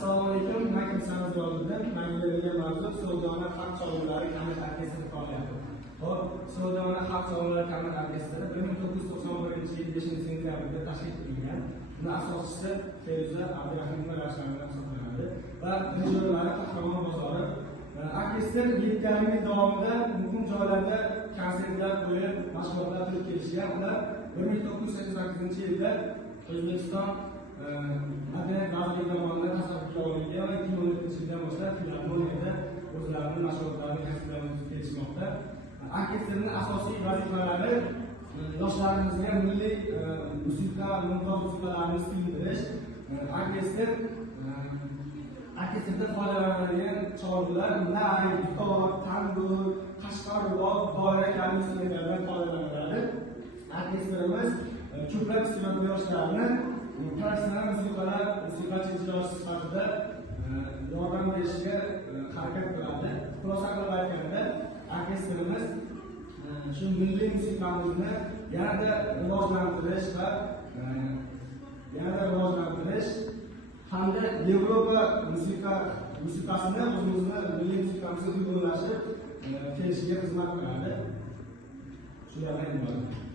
Assalomu alaykum. Men kimsangiz yozdim. Menga berilgan mavzu Sog'dona xalq cholg'ulari kamit orkestri faoliyati. Hop, Sog'dona xalq cholg'ulari kamit orkestri 1991-yil 5-sentyabrda tashkil etilgan. Uning asoschisi Feruza Abdurahimova Ravshanova hisoblanadi va ijrolari Qahramon bozori. Orkestr 7 yil davomida muhim joylarda konsertlar qo'yib, mashg'ulotlar qilib kelishgan. Ular 1988-yilda O'zbekiston Madaniyat vazirligi tomonidan tasarrufga olingan va 2017-yildan boshlab filarmoniyada o'zlarining mashg'ulotlarini kasblarini kelishmoqda. Orkestrning asosiy vazifalari yoshlarimizga milliy musiqa va mumtoz musiqalarni singdirish. Orkestrda foydalanadigan cholg'ular nay, dutor, tanbur, qashqarvoq, doira kabi instrumentlardan foydalaniladi. Orkestrimiz ko'plab iste'dodli yoshlarni professional musiqachi ijrochi sifatida yordam berishga harakat qiladi. Xulosa qilib aytganda, orkestrimiz shu milliy musiqamizni yanada rivojlantirish hamda Yevropa musiqasini o'zimizni milliy musiqamizga uyg'unlashib kelishiga xizmat qiladi. Shulardan iborat.